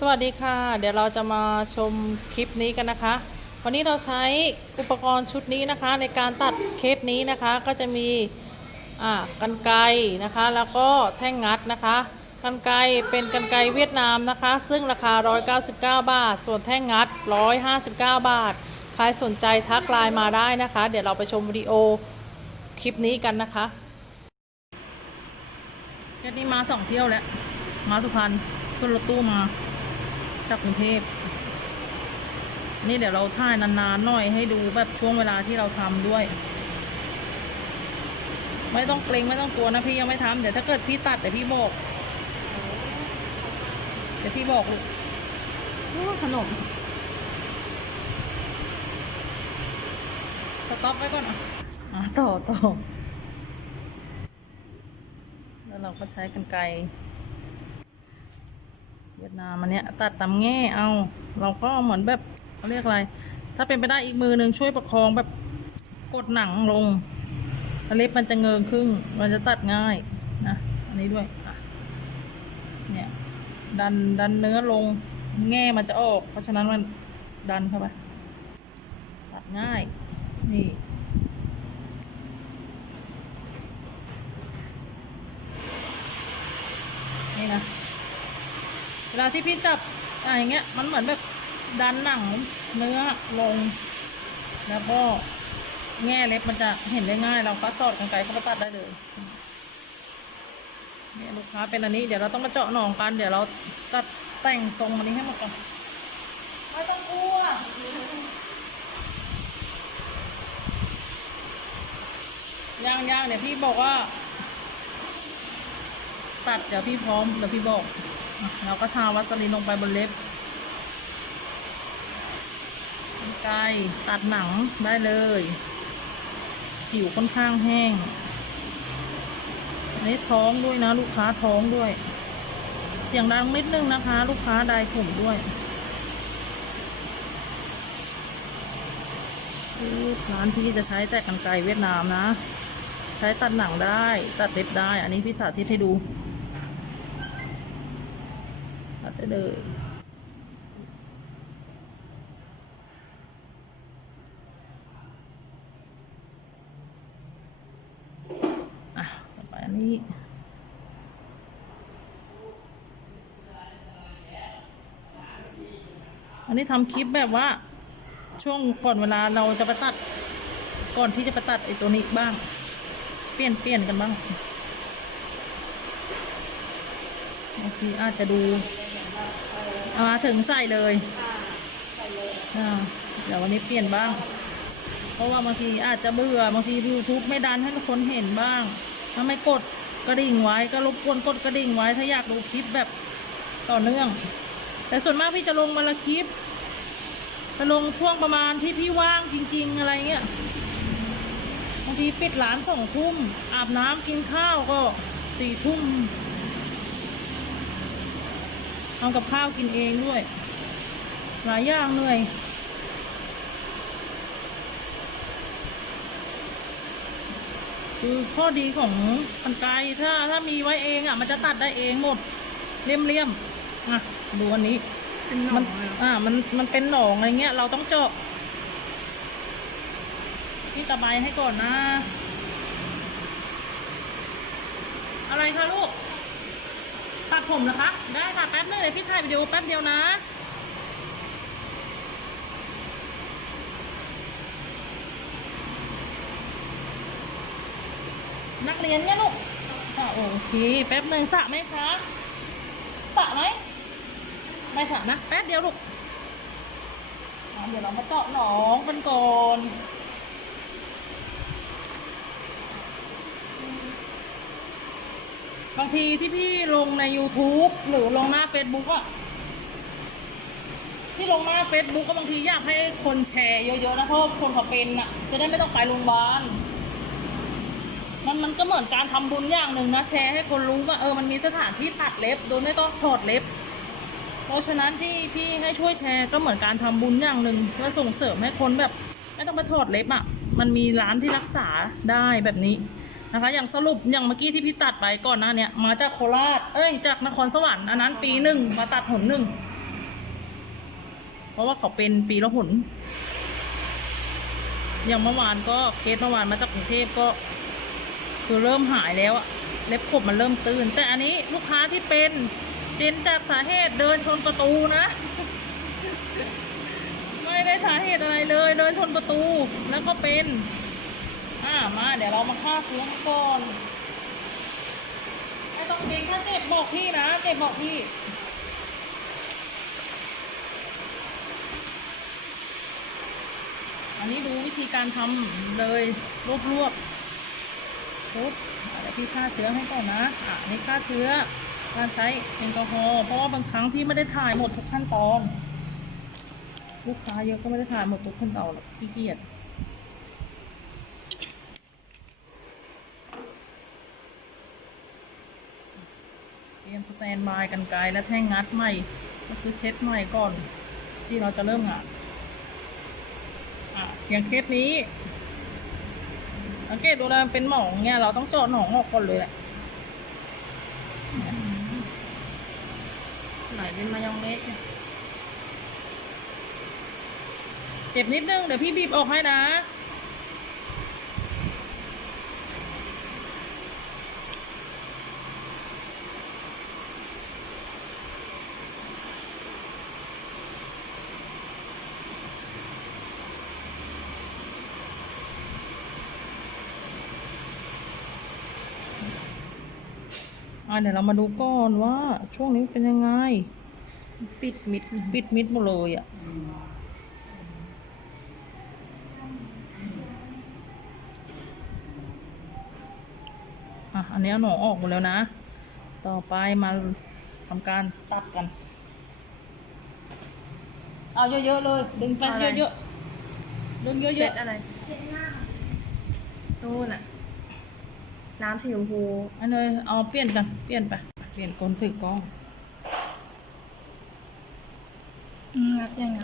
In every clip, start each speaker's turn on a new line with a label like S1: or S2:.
S1: สวัสดีค่ะ เดี๋ยวเราจะมาชมคลิปนี้กันนะคะ วันนี้เราใช้อุปกรณ์ชุดนี้นะคะ ในการตัดเคสนี้นะคะก็จะมีอ่ากันไกนะคะ แล้วก็แท่งงัดนะคะกันไกเป็นกันไกเวียดนามนะคะ ซึ่งราคา 199 บาท ส่วนแท่งงัด 159 บาท ใครสนใจทักไลน์มาได้นะคะ เดี๋ยวเราไปชมวิดีโอคลิปนี้กันนะคะเคสนี้มาสองเที่ยวแล้ว มาสุพรรณขึ้นรถตู้มา จากกรุงเทพ นี่เดี๋ยวเราถ่ายนานๆหน่อยให้ดูแบบช่วงเวลาที่เราทำด้วย ไม่ต้องเกรงไม่ต้องกลัวนะพี่ยังไม่ทำเดี๋ยวถ้าเกิดพี่ตัดเดี๋ยวพี่บอกเดี๋ยวพี่บอกลูกโอ้ขนมสต็อปไว้ก่อนอะอะต่อต่อแล้วเราก็ใช้กันไกร เวียดนามอันเนี้ยตัดตำแง่เอา เราก็เหมือนแบบเขาเรียกอะไร ถ้าเป็นไปได้อีกมือหนึ่งช่วยประคองแบบกดหนังลงเล็บมันจะเงิงครึ่ง มันจะตัดง่ายนะอันนี้ด้วยเนี่ยดันดันเนื้อลงแง่มันจะออก เพราะฉะนั้นมันดันเข้าไปตัดง่ายนี่นะ เวลาที่พี่จับอะไรอย่างเงี้ย มันเหมือนแบบดันหนังเนื้อลง แล้วก็แง่เล็บมันจะเห็นได้ง่าย เราก็สอดกันไกลเข้าไปตัดได้เลยเนี่ยลูกค้าเป็นอันนี้เดี๋ยวเราต้องมาเจาะหนองกัน เดี๋ยวเราตัดแต่งทรงอันนี้ให้หมดก่อนไม่ต้องกลัวย่างย่างเดี๋ยวพี่บอกว่า ตัดเดี๋ยวพี่พร้อมเดี๋ยวพี่บอก เราก็ทาวัสลีนลงไปบนเล็บไกลตัดหนังได้เลย ผิวค่อนข้างแห้งนนี้ท้องด้วยนะ ลูกค้าท้องด้วย เสียงดังนิดนึงนะคะ ลูกค้าได้ผมด้วยร้านที่จะใช้แต่กันไกรเวียดนามนะ ใช้ตัดหนังได้ ตัดเล็บได้ อันนี้พี่สาธิตให้ดู ตัด ได้เลย อะอันนี้อันนี้ทำคลิปแบบว่า ช่วงก่อนเวลาเราจะไปตัด ก่อนที่จะไปตัดไอ้ตัวนี้บ้าง เปลี่ยนเปลี่ยนกันบ้างบางทีอาจจะดู เอามาถึงใส่เลยอ่าเดี๋ยววันนี้เปลี่ยนบ้าง เพราะว่าบางทีอาจจะเบื่อบางทียูทูบไม่ดันให้คนเห็นบ้าง ถ้าไม่กดกระดิ่งไว้ก็รบกวนกดกระดิ่งไว้ ถ้าอยากดูคลิปแบบต่อเนื่อง แต่ส่วนมากพี่จะลงมาละคลิปจะลงช่วงประมาณที่พี่ว่างจริง ๆ อะไรเงี้ยบางทีปิดร้านสองทุ่มอาบน้ำกินข้าวก็สี่ทุ่ม ทำกับข้าวกินเองด้วย หลายอย่างเหนื่อยคือข้อดีของกันไกรถ้าถ้ามีไว้เองอะ มันจะตัดได้เองหมดเลี่ยมๆอะดูอันนี้
S2: เป็นหนอ
S1: มัน
S2: งเลยเหรอ
S1: อ่ามันมันเป็นหนองอะไรเงี้ย เราต้องเจาะพี่ตะไบให้ก่อนนะ อะไรคะลูกตัด ผมนะคะ ได้ค่ะแป๊บนึงเดี๋ยวพี่ถ่ายวิดีโอแป๊บเดียวนะนักเรียนเนี่ยลูกอะโอเคแป๊บหนึ่งสระไหมคะสระไหมไม่ค่ะนะ แป๊บเดียวลูกเดี๋ยวเรามาเจาะหนองกันก่อน บางทีที่พี่ลงใน YouTube หรือลงหน้า Facebook อะที่ลงหน้า Facebook ก็บางทีอยากให้คนแชร์เยอะๆนะเพราะคนเขาเป็นอะจะได้ไม่ต้องไปโรงพยาบาลมันมันก็เหมือนการทำบุญอย่างหนึ่งนะแชร์ให้คนรู้ว่าเออมันมีสถานที่ตัดเล็บโดยไม่ต้องถอดเล็บ เพราะฉะนั้นที่พี่ให้ช่วยแชร์ก็เหมือนการทำบุญอย่างหนึ่งเพื่อส่งเสริมให้คนแบบ ไม่ต้องไปถอดเล็บอะ่ะ มันมีร้านที่รักษาได้แบบนี้ นะคะ อย่างสรุปอย่างเมื่อกี้ที่พี่ตัดไปก่อนหน้าเนี้ยมาจากโคราช เอ้ยจากนครสวรรค์อันนั้นปีหนึ่งมาตัดหนหนึ่งเพราะว่าเขาเป็นปีละหนอย่างเมื่อวานก็เคสเมื่อวานมาจากกรุงเทพก็ คือเริ่มหายแล้วอะเล็บขบมันเริ่มตื่น แต่อันนี้ลูกค้าที่เป็นเป็นจากสาเหตุเดินชนประตูนะ ไม่ได้สาเหตุอะไรเลย เดินชนประตูแล้วก็เป็น มาเดี๋ยวเรามาฆ่าเชื้อกันก่อนไม่ต้องเกรงถ้าเจ็บบอกพี่นะเจ็บบอกพี่อันนี้ดูวิธีการทำเลยรวบรวบปุ๊บเดี๋ยวพี่ฆ่าเชื้อให้ก่อนนะอะอันนี่ฆ่าเชื้อการใช้แอลกอฮอล์เพราะว่าบางครั้งพี่ไม่ได้ถ่ายหมดทุกขั้นตอน ลูกค้าเยอะก็ไม่ได้ถ่ายหมดทุกขั้นตอนหรอกขี้เกียจ รียมสแตนบายกันไกลและแท่งงัดใหม่ ก็คือเช็ดใหม่ก่อน ที่เราจะเริ่มงานอะอย่างเคสนี้สังเกตดูนะมันเป็นหมองเนี่ยเราต้องเจาะหนองออกก่อนเลยแหละไหนเป็นมายองเนสเนี่ยเจ็บนิดนึง เดี๋ยวพี่บีบออกให้นะ อะเดี๋ยวเรามาดูก่อนว่า ช่วงนี้เป็นยังไง
S2: ปิดมิด
S1: ปิดมิดหมดเลยอะอะอันนี้เอาหนองออกหมดแล้วนะ ต่อไปมาทำการตัดกัน เอาเยอะๆเลย ดึงไปเยอะๆดึงเย
S2: เช็
S1: อะ
S2: ดอะไรนู่นอะ น้ำสีชมพู
S1: ๆอันเลยเอาเปลี่ยนกันเปลี่ยนไป เปลี่ยนคนถือกล้อง
S2: งัดยังไง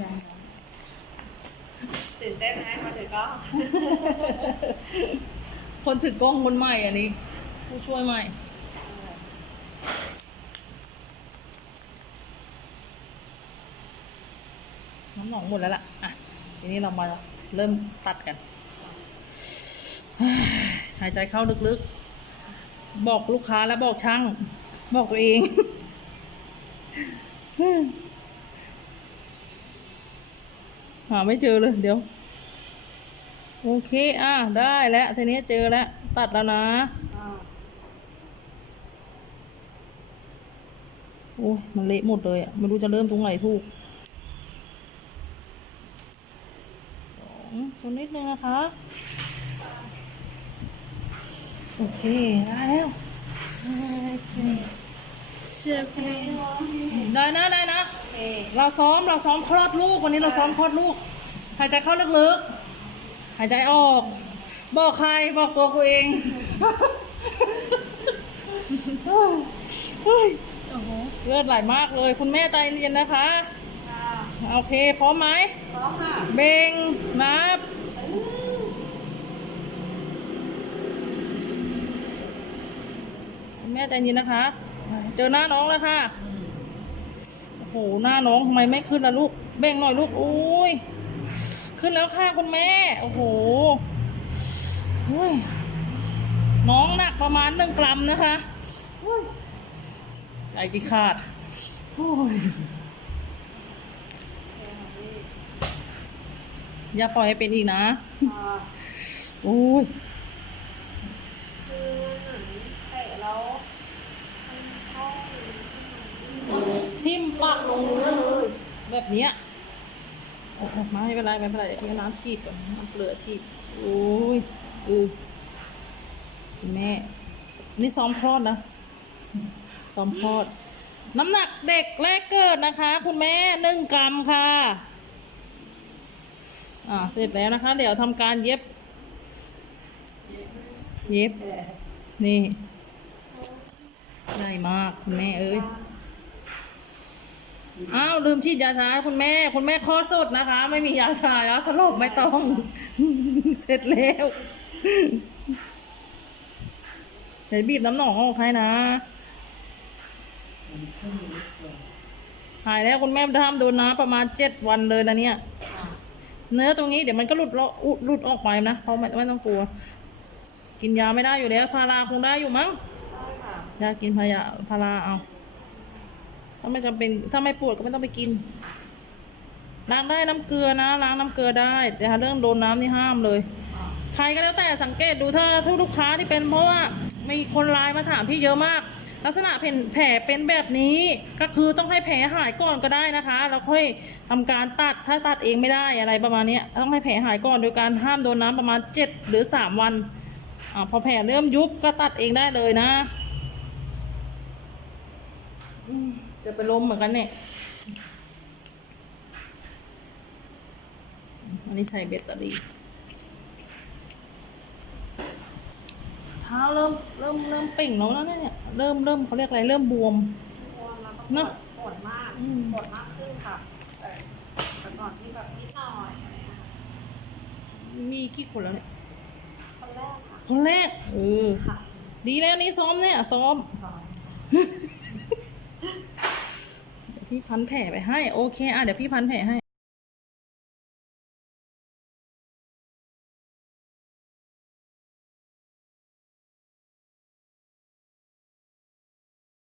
S1: ยัง
S2: ตื่นเต้นไหมมาถึงก็
S1: คนถือกล้องคนใหม่อันนี้ ผู้ช่วยใหม่น้ำหนองหมดแล้วล่ะ อะ ทีนี้เรามาเริ่มตัดกันหายใจเข้าลึกๆ บอกลูกค้าและบอกช่าง บอกตัวเอง หาไม่เจอเลย เดี๋ยว โอเค อะ ได้แล้วทีนี้เจอแล้ว ตัดแล้วนะโอ้ยมันเละหมดเลยอะ ไม่รู้จะเริ่มตรงไหนถูกสองตัวนิดนึงนะคะ โอเคได้แล้ว
S2: เจ็บเลย
S1: ได้นะได้นะเราซ้อมเราซ้อมคลอดลูกวันนี้เราซ้อมคลอดลูก หายใจเข้าลึกๆหายใจออก บอกใครบอกตัวกูเองเฮ้ย
S2: โอ้โห
S1: เลือดไหลมากเลย คุณแม่ใจเย็นนะคะ โอเค พร้อมไหม
S2: พร้อมค่ะ
S1: เบงนับ คุณแม่ใจเย็นนะคะ เจอหน้าน้องแล้วค่ะโอ้โหหน้าน้องทำไมไม่ขึ้นล่ะลูกเบ่งหน่อยลูกอุ้ยขึ้นแล้วค่ะคุณแม่ โอ้โหอุ้ยน้องหนักประมาณหนึ่งกรัมนะคะอุ้ยใจจีขาดโอ้ยอย่าปล่อยให้เป็นอีกนะโอ้ย
S2: คือเหมือนเตะแล้วมันเข้า
S1: ทิ่ม ปากลงเนื้อเลย แบบเนี้ยโอ้โหไม่เป็นไรไม่เป็นไรเดี๋ยวพี่น้ำฉีดก่อนน้ำเกลือฉีดโอ้ยเออคุณแม่ นี่ซ้อมคลอดนะซ้อมคลอด น้ำหนักเด็กแรกเกิดนะคะ คุณแม่หนึ่งกรัมค่ะ อ่าเสร็จแล้วนะคะ เดี๋ยวทำการเย็บ เย็บ นี่ ใหญ่มาก คุณแม่เอ้ย อ้าวลืมฉีดยาชาให้คุณแม่ คุณแม่คลอดสดนะคะ ไม่มียาชาแล้วสลบไม่ต้อง เสร็จแล้วเดี๋ยวบีบน้ำหนองออกให้นะหายแล้วคุณแม่ห้ามโดนน้ำประมาณเจ็ดวันเลยนะเนี่ย
S2: ค่ะ
S1: เนื้อตรงนี้เดี๋ยวมันก็หลุดเลาะอุดหลุดออกไปนะเพราะไม่ไม่ต้องกลัว กินยาไม่ได้อยู่แล้วพาราคงได้อยู่มั้ง
S2: ได้ค่ะ
S1: ยากินพายาพาราเอา ถ้าไม่จำเป็นถ้าไม่ปวดก็ไม่ต้องไปกินล้างได้น้ำเกลือนะล้างน้ำเกลือได้ แต่เรื่องโดนน้ำนี่ห้ามเลย ใครก็แล้วแต่สังเกตดูถ้าทุกลูกค้าที่เป็นเพราะว่ามีคนไลน์มาถามพี่เยอะมาก ลักษณะเป็นแผลเป็นแบบนี้ก็คือต้องให้แผลหายก่อนก็ได้นะคะ แล้วค่อยทำการตัดถ้าตัดเองไม่ได้อะไรประมาณนี้ต้องให้แผลหายก่อนโดยการห้ามโดนน้ำประมาณ 7 หรือ 3 วันอพอแผลเริ่มยุบก็ตัดเองได้เลยนะอืม จะไปล้มเหมือนกันเนี่ย อันนี้ใช้เบตเตอรี่เท้าเริ่มเริ่มเริ่มเป่งแล้วนะเนี่ย เริ่มเริ่มเขาเรียกอะไรเริ่มบวม
S2: บวมแล้วก็ป
S1: เน
S2: ว
S1: อะ
S2: ดปวดมาก
S1: อืม
S2: ปวดมากขึ้นค่ะแต่แต่ก่อนที่แบบนิดหน่อยอะไรอย่างเงี้ยค่ะ
S1: มีกี่คนแล้วเนี่ย
S2: คนแรกค่ะ
S1: คนแรก เออ
S2: ค่ะ
S1: ดีแล้วนี่ซ้อมเนี่ยซ้อม
S2: สอง
S1: เดี๋ยว พี่พันแผลไปให้ โอเค อะ เดี๋ยวพี่พันแผลให้